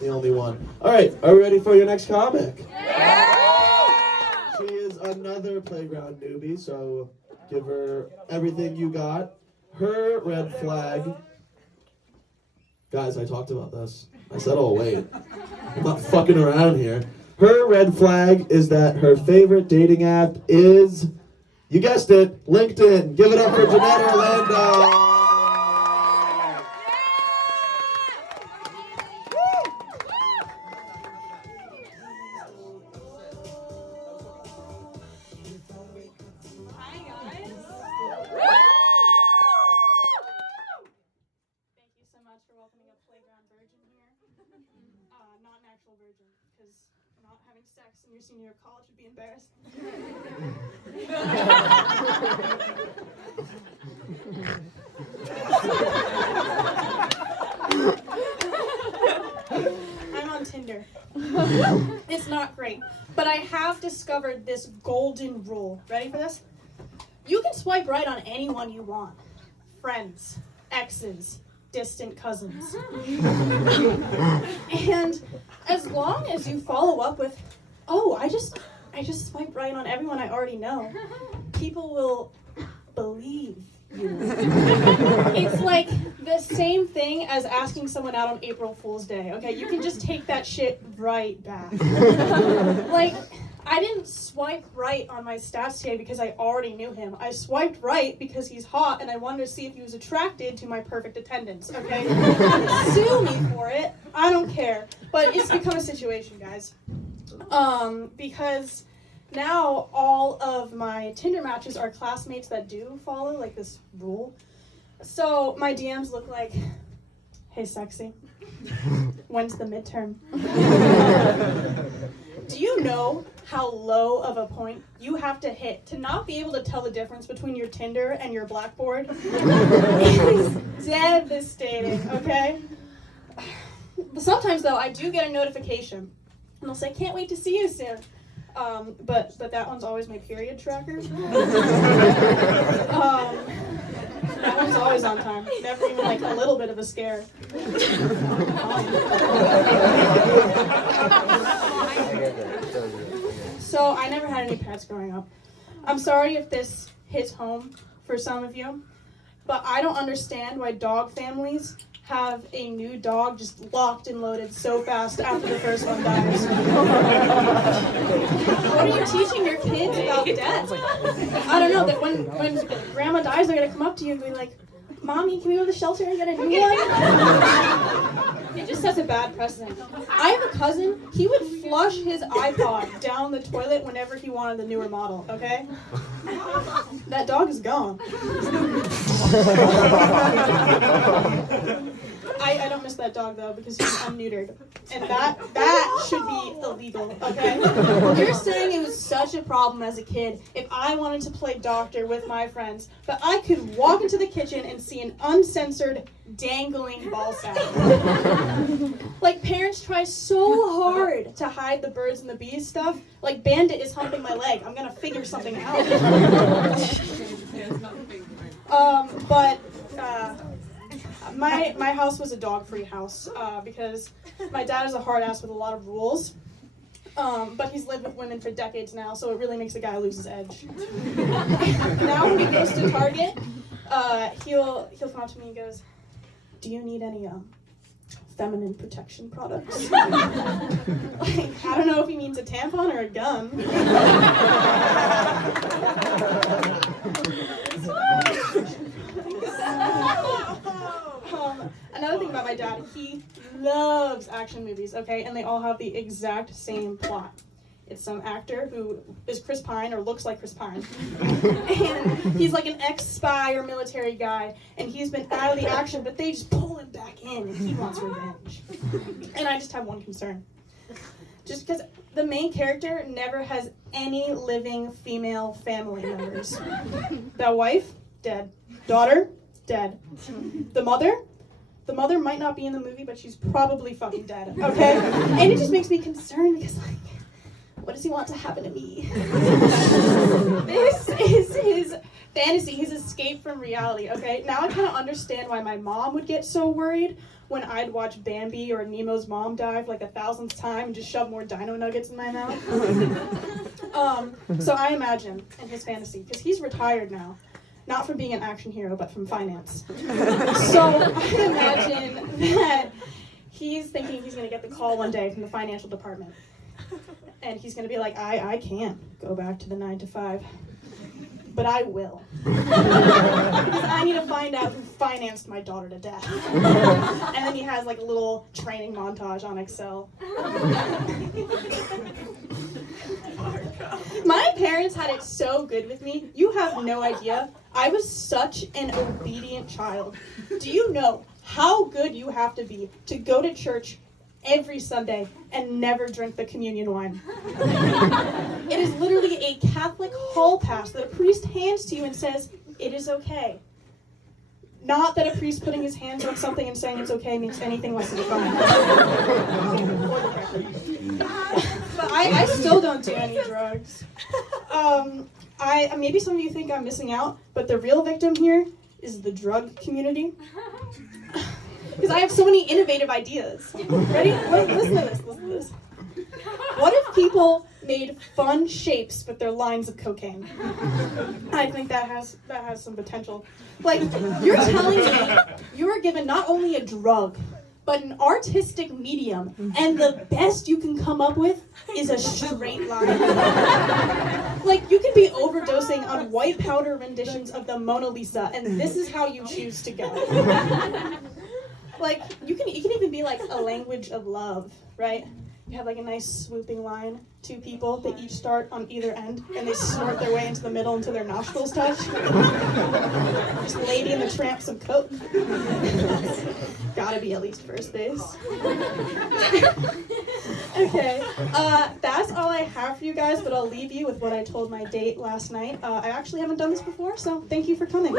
The only one. All right, are we ready for your next comic? Yeah! She is another playground newbie, so give her everything you got. Her red flag. Guys, I talked about this. I said, oh, wait. I'm not fucking around here. Her red flag is that her favorite dating app is, you guessed it, LinkedIn. Give it up for Jeanette Orlando. For welcoming a playground virgin here. Not an actual virgin, because not having sex in your senior year of college would be embarrassing. I'm on Tinder. It's not great, but I have discovered this golden rule. Ready for this? You can swipe right on anyone you want. Friends, exes, distant cousins. And as long as you follow up with, oh, I just swiped right on everyone I already know, people will believe you. It's like the same thing as asking someone out on April Fool's Day, okay? You can just take that shit right back. Like, I didn't swipe right on my stats today because I already knew him. I swiped right because he's hot and I wanted to see if he was attracted to my perfect attendance, okay? Sue me for it. I don't care. But it's become a situation, guys. Because now all of my Tinder matches are classmates that do follow, like, this rule. So my DMs look like, hey, sexy. When's the midterm? Do you know how low of a point you have to hit to not be able to tell the difference between your Tinder and your Blackboard? It's devastating, okay? Sometimes, though, I do get a notification, and they'll say, can't wait to see you soon. But that one's always my period tracker. That one's always on time. Never even, like, a little bit of a scare. So I never had any pets growing up. I'm sorry if this hits home for some of you, but I don't understand why dog families have a new dog just locked and loaded so fast after the first one dies. What are you teaching your kids about death? I don't know, that when grandma dies, they're going to come up to you and be like, Mommy, can we go to the shelter and get a new one? It just sets a bad precedent. I have a cousin, he would flush his iPod down the toilet whenever he wanted the newer model, okay? That dog is gone. I don't miss that dog, though, because he's unneutered. And that should be illegal, okay? You're saying it was such a problem as a kid if I wanted to play doctor with my friends, but I could walk into the kitchen and see an uncensored, dangling ball sack. Like, parents try so hard to hide the birds and the bees stuff. Like, Bandit is humping my leg. I'm gonna figure something out. My house was a dog-free house because my dad is a hard ass with a lot of rules. But he's lived with women for decades now, so it really makes a guy lose his edge. Now when he goes to Target, he'll come up to me and goes, "Do you need any feminine protection products?" Like, I don't know if he means a tampon or a gun. Another thing about my dad, he loves action movies, okay? And they all have the exact same plot. It's some actor who is Chris Pine or looks like Chris Pine. And he's like an ex-spy or military guy, and he's been out of the action, but they just pull him back in, and he wants revenge. And I just have one concern. Just because the main character never has any living female family members. The wife, dead. Daughter, dead. The mother might not be in the movie, but she's probably fucking dead, okay? And it just makes me concerned because, like, what does he want to happen to me? This is his fantasy, his escape from reality, okay? Now I kind of understand why my mom would get so worried when I'd watch Bambi or Nemo's mom dive like 1,000th time and just shove more dino nuggets in my mouth. So I imagine in his fantasy, because he's retired now, not from being an action hero, but from finance. So I imagine that he's thinking he's going to get the call one day from the financial department. And he's going to be like, I can't go back to the 9 to 5. But I will. Because I need to find out who financed my daughter to death. And then he has like a little training montage on Excel. My parents had it so good with me. You have no idea. I was such an obedient child. Do you know how good you have to be to go to church every Sunday and never drink the communion wine? It is literally a Catholic hall pass that a priest hands to you and says, it is okay. Not that a priest putting his hands on something and saying it's okay means anything less than fine. But I still don't do any drugs. Maybe some of you think I'm missing out, but the real victim here is the drug community. Because I have so many innovative ideas. Ready? Listen to this. What if people made fun shapes with their lines of cocaine? I think that has some potential. Like, you're telling me you are given not only a drug, but an artistic medium, and the best you can come up with is a straight line. Like, you could be overdosing on white powder renditions of the Mona Lisa, and this is how you choose to go. Like, it can even be like a language of love, right? You have like a nice swooping line, 2 people, they each start on either end, and they snort their way into the middle until their nostrils touch. Just Lady and the Tramps of Coke. Gotta be at least first base. Okay, that's all I have for you guys, but I'll leave you with what I told my date last night. I actually haven't done this before, so thank you for coming.